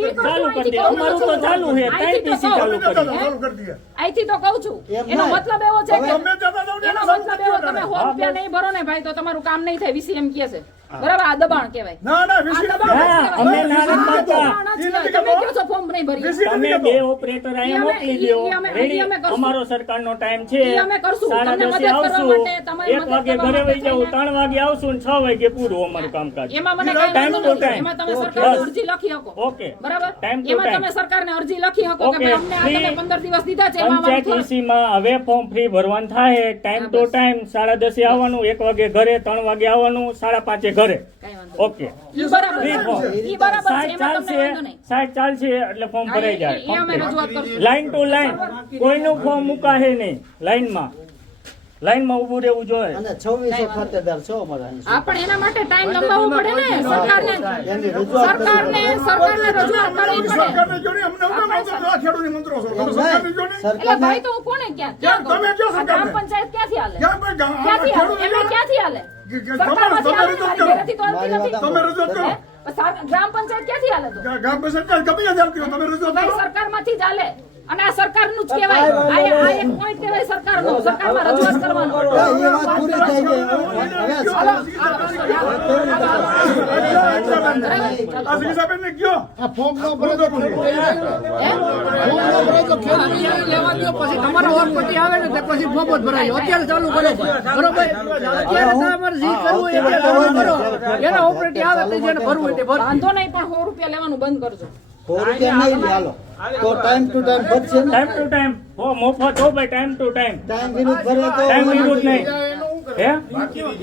ઈ કહું છું, ચાલુ કરી દે. અહીંથી અમારું તો ચાલુ છે. અહીંથી કઈ તો PC ચાલુ કહું. કરી. ચાલુ કરી દઈએ. અહીંથી તો કહું છું. એમ એનો નહીં. મતલબ એવો છે કે તમે જતા જાઓ ને એનો એનો મતલબ એવો તમે 100 રૂપિયા નહીં ભરો ને ભાઈ તો તમારું કામ નહીં થાય. VC એમ કહે છે. બરાબર? આ દબાણ કહેવાય. ના ના આ વિશે દબાણ જ ના, કહેવાય. અમે ના નથી પાડતા. દબાણ જ કહેવાય. તમે કહો છો ફોર્મ નહીં ભરીએ. વીસી તમે નથી બે કહેતો. ઓપરેટર ઈ અહીંયા અમે- મોકલી ઈ- દો ઈ અમે- રેડી ઈ અમે કરશું. અમારો સરકારનો ટાઈમ છે ઈ અમે કરશું. 10:30 તમને મદદ કરવા આવશું માટે, તમારી 1 મદદ વાગે કરવા ઘરે માટે વહી જાવ થઈને. 3 વાગે આવશું ને 6 વાગે પૂરું અમારું કામકાજ એમાં મને કાંઈ Time વાંધો to નથી. time. એમાં તમે Okay. સરકારને બસ. અરજી લખી શકો. ઓકે બરાબર? Time to એમાં time. તમે સરકારને અરજી લખી શકો કે ઓકે ભાઈ અમને આ તમે 15 દિવસ દીધા છે એમાં પંચાયત અમારું થોડું- EC માં હવે ફોર્મ ફ્રી ભરવાનું થાય ટાઈમ ટુ ટાઈમ 10:30 આવવાનું 1 વાગે ઘરે 3 વાગે આવવાનું 5:30 ઘરે કાંઈ વાંધો ઓકે નહીં. ઈ બરાબર Free છે. form. ઈ બરાબર છે. સાઈડ એમાં તમને વાંધો ચાલશે નહીં. સાઈડ ચાલશે એટલે ફોર્મ ભરાઈ હા, ઈ અમે જાય રજૂઆત કરશું. લાઈન ટુ લાઈન કોઈનું ફોર્મ મુકાશે નહીં લાઈનમાં ઊભું રહેવું જોઈએ અને 2600 ખાતેદાર છો અમારા અહીં. હા, પણ એના માટે ટાઈમ લંબાવવો પડે ને સરકારને. એની રજૂઆત સરકારને રજૂઆત કરવી પડે. સરકારને જો ને, અમને ઉભા મંત્રો છો, આ ખેડૂતને મંત્રો છો. તમે સરકારને જો ને. એટલે ભાઈ તો હું કોને ક્યાં તમે કયો આ સરકારને? ગ્રામ પંચાયત ક્યાંથી હાલે? ક્યાં ભાઈ ગામ- ક્યાંથી હાલે? ખેડૂતને એમને ક્યાંથી હાલે? સરકારમાંથી તમે હાલે રજૂઆત ને? કરો. ઘરેથી તો હાલતી મારી નથી. વાત તમે રજૂઆત કરો. હે? પણ ગ્રામ પંચાયત ક્યાંથી હાલે તો? ગામ પર સરકાર ગમે ત્યાં ચાલતી હોય, તમે રજૂઆત ભાઈ કરો. સરકારમાંથી જ હાલે. અને આ સરકારનું જ કહેવાય. આ એક પોઈન્ટ કહેવાય સરકારનો. સરકારમાં રજૂઆત કરવાનો. એ વાત પૂરી થઈ ગઈ. આ સિંહસાબેનને કયો? આ ફોર્મ નો ભરે તો પૂરું. હે? તમારો ઓપરેટી આવે ને પછી ફોર્મ જ ભરાય અત્યારે ચાલુ કરો બરોબર અત્યારે તમારે જે કરવું એ ચાલુ કરો એના ઓપરેટી આવે તે જેને ભરવું હોય તે ભરો. વાંધો નહીં, પણ 100 રૂપિયા લેવાનું બંધ કરજો. 100 રૂપિયા નહીં લે, હાલો તો ટાઈમ ટુ ટાઈમ ભરશે ને. ટાઈમ ટુ ટાઈમ મોફત હો ભાઈ ટાઈમ ટુ ટાઈમ ટાઈમ વિરુદ્ધ ભરે તો ટાઈમ વિરુદ્ધ નહીં હે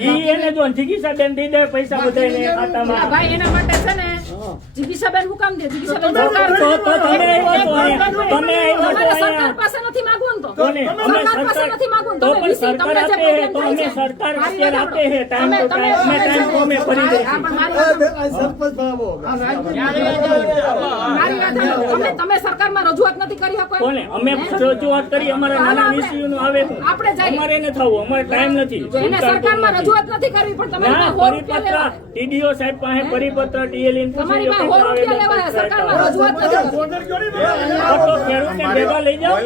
ઈ એને જો ચિકિત્સા બેન દઈ દે પૈસા બધાને આ ખાતામાં ભાઈ એના માટે છે ને જીગીસાબેન હું કામ દે? જીગીસાબેન સરકાર તો તમે આવ્યા છો અહીંયા તમે આવ્યા છો તમારે સરકાર અહીંયા પાસે નથી માંગવું ને તો. કોને? અમે સરકાર પાસે નથી માંગવું ને. તો તમે પણ VC તમને સરકાર જે આપે problem તો થાય અમે છે. સરકાર મારી અત્યારે વાત આપે છે ટાઈમ ટુ ટાઈમ અમે ટાઈમ તો અમે ભરી હા, દઈશું પણ મારી વાત- સરપંચ બાબો મારી વાત સાંભળો. તમે સરકારમાં રજૂઆત નથી કરી શકો એમ? કોને અમે રજૂઆત કરી અમારા નાના વિષયો નું આવે આપણે જઈએ. અમારે ન થવું અમારે ટાઈમ નથી જો એને સરકારમાં રજૂઆત નથી કરવી પણ તમારી ના પાસે 100 રૂપિયા પરિપત્ર લેવા. ટીડીઓ સાહેબ પાસે પરિપત્ર ટીએલએન તમારી પાસે 100 રૂપિયા લેવા સરકારમાં રજૂઆત નથી કરવી. ગોંડલ ગયો નહીં ને? તો ખેડૂતને ભેગા લઈ જાઓ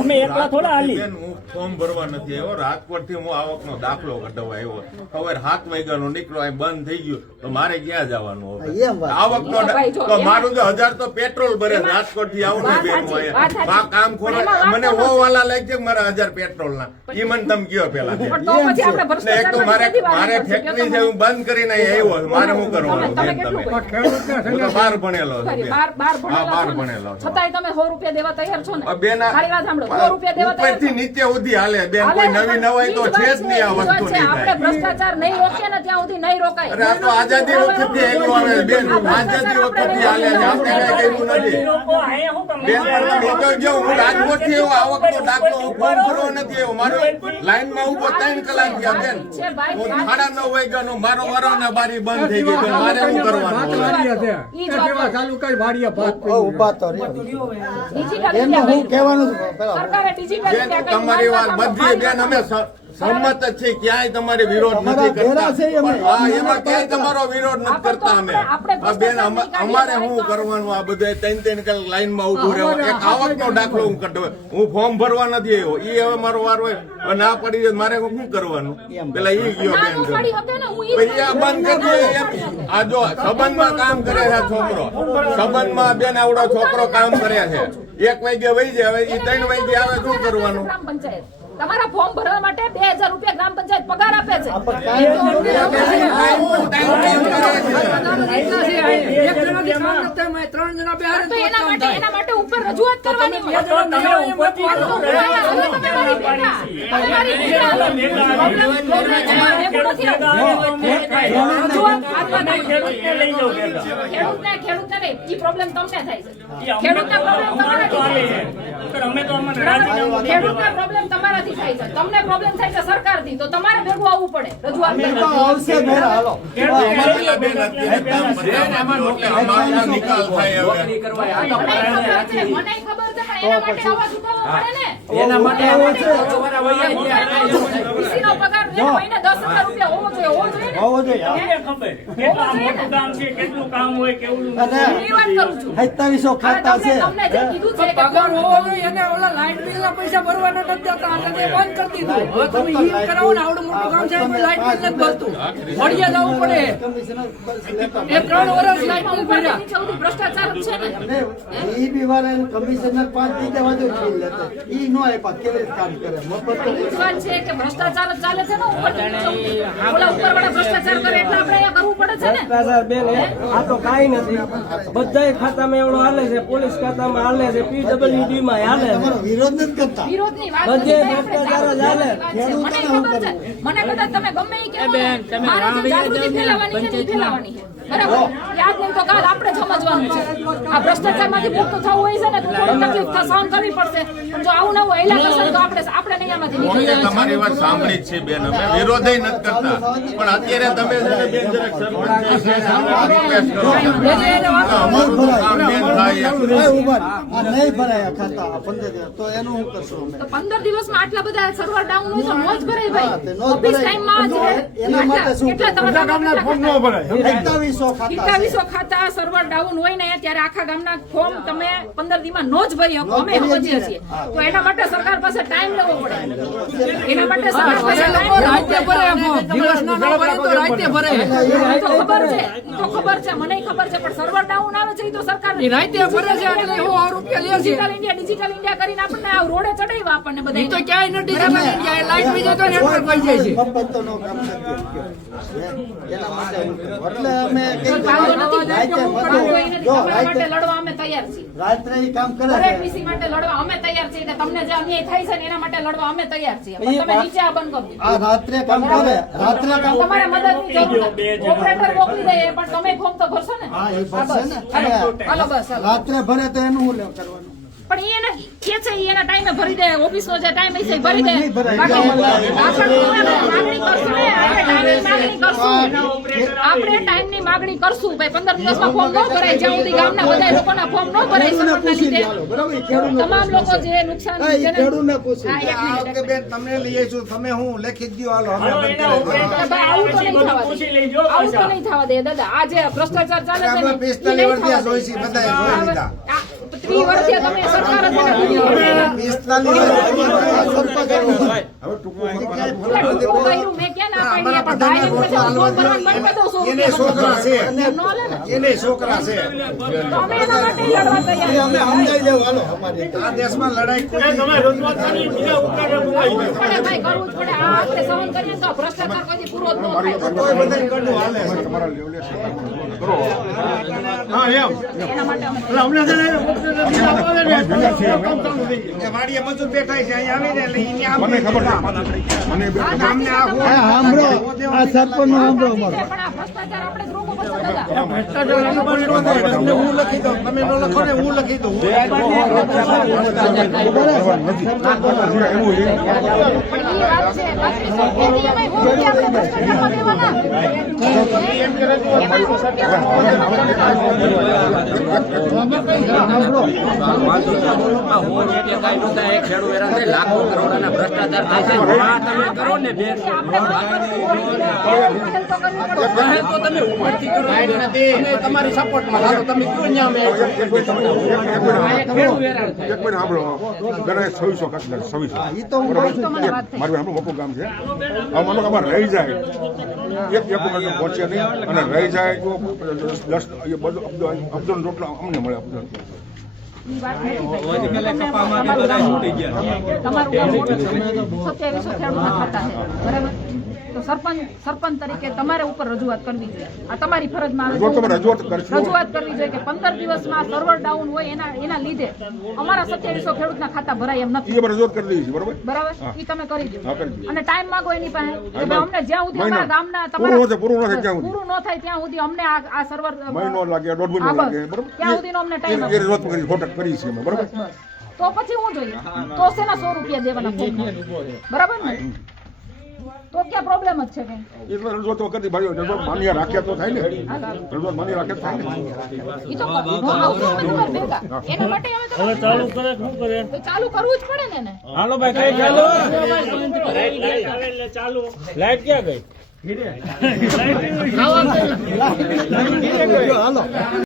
અમે એકલા થોડા હાલી બેન, હું ફોર્મ ભરવા નથી આવ્યો. રાજકોટથી હું આવકનો દાખલો કઢાવવા આવ્યો. સવારે 7 વાગ્યાનો નીકળ્યો, અહીં બંધ થઈ ગયું તો મારે ક્યાં જવાનું હવે? એમ વાત. આવકનો ભાઈ, જો તો એમાં- મારું તો 1000 તો પેટ્રોલ ભરે રાજકોટથી આવું ને વાત બેન સાચી, હું વાત સાચી. આ કામ ખોરો પણ એમાં મને વાત વાલા લાગશે કે મારા 1000 પેટ્રોલના ઈ મને તમે કયો પેલા બેન. પણ તો પછી આપણે ને એક તો મારે મારે ફેક્ટરી છે હું બંધ કરીને અહીં આવ્યો છું. મારે શું કરવાનું તમે બેન કેટલું તમે કર્યું? હું તો 12 ભણેલો છું ખરી, બેન. બાર હા, ભણેલા 12 છો ને? ભણેલો છું. છતાંય તમે 100 રૂપિયા દેવા તૈયાર છો ને? બેન મારી વાત સાંભળો, 100 રૂપિયા દેવા તૈયાર ઉપરથી છો? નીચે સુધી હાલે બેન હાલે, કોઈ નવી નવાઈ તો ઈ જ છે જ વાત નહીં આ ઈ જ વાત વસ્તુ છે. નહીં આપણે થાય. ભ્રષ્ટાચાર નહીં રોકીએ ને ત્યાં સુધી નહીં રોકાય. અરે આ તો આઝાદી વખતથી હેલું આવે છે બેન આઝાદી વખતથી હાલે છે આપણે કઈ કર્યું નથી લોકો અહીંયા શું કામ બેન પણ તમે તો જો હું રાજકોટથી આવ્યો આવકનો દાખલો હું ફોર્મ ભરવા નથી આવ્યો મારો લાઈનમાં ઊભો 3 કલાક થયા બેન હું 9:30 વાગ્યાનો મારો વારોના બારી બંધ થઈ ગઈ બેન મારે શું કરવાનું ઈ જ વાત. ઉભા તો રહ્યો. ડિજિટલ એનું ઇન્ડિયા હું કહેવાનું છું પેલા સરકારે ડિજિટલ બેન ઇન્ડિયા કરી. તમારી વાત બધી બેન અમે સંમત જ છે ક્યાંય તમારે વિરોધ નથી અમારા ઘેરા છે કરતા અમે. હા એમાં ક્યાંય તમારો વિરોધ નથી કરતા અમે હા, બેન અમારે શું કરવાનું આ બધા 3 કલાક લાઈનમાં ઊભું રહેવું એક આવકનો દાખલો હું કઢાવ હું ફોર્મ ભરવા નથી આવ્યો ઈ હવે મારો વાર હોય હવે ના પડી જાય મારે શું કરવાનું પેલા ઈ ગયો ના બેન નો પાડી શકે ને હું ઈ જ પછી આ બંધ કરી દે એમ. આ જો સંબંધમાં કામ કરે છે આ છોકરો સંબંધમાં બેન આવડો છોકરો કામ કરે છે 1 વાગે વહી જાય હવે ઈ 3 વાગે આવે શું કરવાનું ગ્રામ પંચાયત તમારા ફોર્મ ભરવા માટે 2000 રૂપિયા ગ્રામ પંચાયત પગાર આપે છે. તો એના માટે ઉપર રજૂઆત કરવાની હોય. તો તમે ઉપરથી ખેડૂતને લઈ જાઓ ભેગા ખેડૂતને નહીં, ઈ પ્રોબ્લેમ તમને થાય છે. ખેડૂતને પ્રોબ્લેમ તમારાથી થાય છે. અમે તો અમારે રાજીનામું ખેડૂતને પ્રોબ્લેમ તમારાથી થાય છે. તમને પ્રોબ્લેમ થાય છે સરકારથી, તો તમારે ભેગું આવવું પડે રજૂઆત કરવા. આવશે ઘેરા, હાલો. બેન અત્યારે કામ બધા અમારો નિકાલ થાય હવે મને ખબર છે, મને ખબર છે પણ એના માટે અવાજ ઉઠાવવો પડે ને. એના માટે VC નો પગાર મહિને 10,000 રૂપિયા હોવો જોઈએ ને? તમને ખબર કેટલું આ મોટું કામ છે, કેટલું કામ હોય, કેવડું અને એની વાત કરું છું. 2700 ખાતા છે. તમને જે કીધું છે કે પગાર હોવો જોઈએ એને ઓલા લાઇટ બિલ ના પૈસા ભરવાના નથી દેતા એટલે તે બંધ કરી દીધું. હવે તમે ઈ કરાવો ને આવડું મોટું કામ છે એમાં લાઇટ બિલ નથી ભરતું. મળીએ જવું પડે. એ 3 વર્ષ લાઇટ બિલ ભર્યા. નીચે સુધી ભ્રષ્ટાચાર જ છે ને. ઈ બી વાળા કમિશનર 5 દીધા વાજો ફી લેતા. ઈ નો આપ્યા કેવી રીતે કામ કરે મફત એ જ વાત છે કે ભ્રષ્ટાચાર જ ચાલે છે ને ઉપરથી નીચે સુધી. ઓલા ઉપરવાળા ભ્ષ્ટાચાર કરે એટલે આપણે અહીંયા કરવું પડે છે ને. ભ્રષ્ટાચાર બેન આ તો કાંઈ નથી. બધાય ખાતામાં એવડો હાલે છે, પોલીસ ખાતામાં હાલે છે, PWD માં હાલે છે. તમારો વિરોધ નથી કરતા. વિરોધની વાત બધે નથી. ભ્રષ્ટાચાર જ હાલે. મને ખબર છે. મને કદાચ તમે ગમે ઈ કહેવો ને, મારે જે જાગૃતિ ફેલાવવાની છે ને ઈ ફેલાવવાની છે. બરાબર? યાદ નહીં તો કાલ આપણે જ સમજવાનું છે. આ ભ્રષ્ટાચારમાંથી મુક્ત થવું હોય છે ને તો થોડી તકલીફ સહન કરવી પડશે. પણ જો આવું નવું હેલા કરશે ને તો આપણે નહીં આમાંથી નીકળી અમે જવાય. તમારી વાત સાંભળી જ છે બેન, અમે વિરોધય નથી કરતા, પણ અત્યારે તમે છે ને બેન જરાક સરપંચ છે, આમાં request કરો છો. અમારું તો કામ બેન થાય એમ. આ ઉભા રહો. આ નહીં ભરાયા ખાતા આ 15 દિવસ તો એનું શું કરશું અમે? તો 15 દિવસમાં આટલા બધા સર્વર ડાઉન હોય તો નો જ ભરાય હા, તે ભાઈ. નો જ ઓફિસ ભરાય. ટાઈમમાં એના માટે શું કેટલા તમારા ગામના ફોર્મ ન ભરાય 2700 ખાતા છે. 2700 ખાતા સર્વર ડાઉન હોય ને ત્યારે આખા ગામના ફોર્મ તમે 15 દીમાં નો જ ભરી શકો. અમે સમજીએ છીએ. તો એના માટે સરકાર પાસે ટાઈમ લેવો પડે. એના માટે સરકાર પાસે એ લોકો રાતે ભરે ફોર્મ. દિવસના ન ભરે તો રાતે ભરે. ઈ તો ખબર છે. ઈ તો ખબર છે. મને ખબર છે પણ સર્વર ડાઉન આવે છે ઈ તો સરકાર એ રાતે ભરે છે એટલે એવો રૂપિયા લે છે. ડિજિટલ ઇન્ડિયા કરીને આપણને આ રોડે ચડાવ્યા આપણને ઈ તો બધા. ક્યાંય નથી જવાનું. ક્યાંય લાઇટ બીજો તો નેટવર્ક થઈ જાય છે. મફત તો નો કામ નથી. એના માટે હું કરું. એટલે અમે કોઈ વાંધો નથી. રાતે વાંધો કોઈ નથી. જો તમારા માટે રાતે લડવા અમે તૈયાર છીએ. રાત્રે ઈ કામ કરે દરેક છે. વિષય માટે લડવા અમે તૈયાર છીએ. કે તમને જે અન્યાય થાય છે ને એના માટે લડવા અમે તૈયાર છીએ. પણ તમે નીચે આ બંધ કરી દો. આ રાત્રે કામ કરે. રાત્રે કામ તમારે મદદની જરૂર નથી. ઓપરેટર મોકલી દઈએ પણ તમે ફોર્મ તો ભરશો ને. હા એ હા, ભરશે બસ. ને. હાલો બસ હાલો. રાત્રે ભરે તો એનું શું લેવ કરવાનું? પણ ઈ એને કે છે ઈ એના ટાઈમે ભરી દે. ઓફિસનો જે ટાઈમ હશે ઈ ભરી દે. નહીં ભરાય. બાકી આપણે માગણી કરશું ને. આપણે ટાઈમની માગણી કરશું. ભાઈ 15 દિવસમાં ફોર્મ ન ભરાય જ્યાં સુધી ગામના બધા લોકોના ફોર્મ ન ભરાય ખેડૂતને સરકારના પૂછી લીધે. લ્યો, બરાબર? ઈ ખેડૂતને તમામ લોકો જે નુકસાન હા, ઈ જેને- ખેડૂતને પૂછી. હા, એક મિનિટ, એક મિનિટ. તમને લઈએ છું તમે હું લખી દો હાલો અમે હાલો, બંધ એના કરી દઈએ. operator ભાઈ, આવું તો નહીં બધું થવા પૂછી દે. લેજો આવું તો પાછા. નહીં થવા દે દાદા. આ જે ભ્રષ્ટાચાર ચાલે છે ને, આપણે 45 ઈ નહીં વર્ષથી થવા દે. જોઈ છે, બધાએ જોઈ લીધા. આ 30 વર્ષથી તમે સરકાર જ એને ભૂલી ગઈ. 45 હું કર્યું, મેં ક્યાં ના પાડી? પણ ભાઈ એમ કહે છે, હું ફોન ભરવાનું બંધ કરી દઉં છું. એને છોકરા છે એમ ન હાલે ને. એને છોકરા છે તો અમે એના માટે લડવા તૈયાર એ અમે સમજાઈ દેવું હાલો અમારી આ દેશમાં લડાઈ કોઈ તમે રજૂઆત કરી બીજા ઉતારે મુકાઈ કરવું જ પડે ભાઈ, કરવું જ પડે. આ આપણે સહન કરીએ તો ભ્રષ્ટાચાર કોઈથી પૂરો જ ન થાય. કોઈ બધાય કડું હાલે છે. તમારા લેવલે કરો. હા એમ એના માટે અમે એટલે અમને છે ને operator બીજા આવે ને કામ ચાલુ થઈ ગયું. એ વાડીએ મજૂર બેઠા છે અહીંયા આવીને એટલે ઈને આમ મને ખબર છે. મને બે- ગામને આ હોળ આ સાંભળો આ સરપંચ નો સાંભળો અમારો પણ આ ભ્રષ્ટાચાર આપણે જ રોકવો પડશે દાદા. તમને હું લખી દઉં તમે ન લખો ને હું લખી દઉં એવું છે. પણ ઈ વાત છે, બાકી તો ખેતી એમાંય હું રૂપિયા આપણે ભ્રષ્ટાચારમાં દેવાના. એમાંય હું ખેડૂત હેરાન થાય, લાખો કરોડોના ભ્રષ્ટાચાર થાય છે. આ તમે કરો ને બેન જાહેર તો તમે ઉપરથી કરો અમે તમારી સપોર્ટમાં હાલો તમે કયો ન્યા અમે એક મિનિટ સાંભળો. ઘરે 2600 કાઢી 2600. બરોબર? મારું આપણું મોટું ગામ છે. હવે માનો કે અમારે રહી જાય એક મિનિટ પહોંચે નહીં અને રહી જાય તો 10 એ બધું અબધોન રોટલો અમને મળે અબધોન. તમારું ગામ મોટું છે. 2700 ખેડૂતના ખાતા છે. બરાબર? તો સરપંચ તરીકે તમારે ઉપર રજૂઆત કરવી જોઈએ. આ તમારી ફરજમાં આવે છે. રજૂઆત તમે રજૂઆત કરશો. રજૂઆત કરવી જોઈએ કે 15 દિવસમાં સર્વર ડાઉન હોય એના લીધે અમારા 2700 ખેડૂતના ખાતા ભરાય એમ નથી. એ અમે રજૂઆત કરી દઈએ છીએ. બરોબર? બરાબર? ઈ તમે કરી દો. હા, કરી દઈએ. અને ટાઈમ માંગો એની પાસે કે ભાઈ અમને જ્યાં સુધી અમારા ગામના પૂરું ન થાય, પૂરું ન થાય ત્યાં સુધી. પૂરું ન થાય ત્યાં સુધી અમને આ સર્વર મહિનો લાગે, દોઢ મહિનો હા, બસ. લાગે. બરોબર? ત્યાં સુધીનો અમને ટાઈમ એ આપો. રજૂઆત કરી કોન્ટેક્ટ કરી છે અમે. બરોબર? બસ. તો પછી હું જોઈએ તો શેના 100 રૂપિયા દેવાના ફોર્મ? બરાબર ને? તો ક્યાં પ્રોબ્લેમ જ છે કઈ? એટલે રજૂઆત તો કરી ભાઈ રજૂઆત માન્ય રાખ્યા તો થાય ને. રજૂઆત માન્ય રાખ્યા તો થાય ને. ઈ તો આવશો અમે તમારા ભેગા. એના માટે અમે હવે ચાલુ કરે શું કરે? તો ચાલુ કરવું જ પડે ને. હાલો ભાઈ કઈ ચાલો ચાલુ લાઈટ ક્યાં ગઈ ખાવા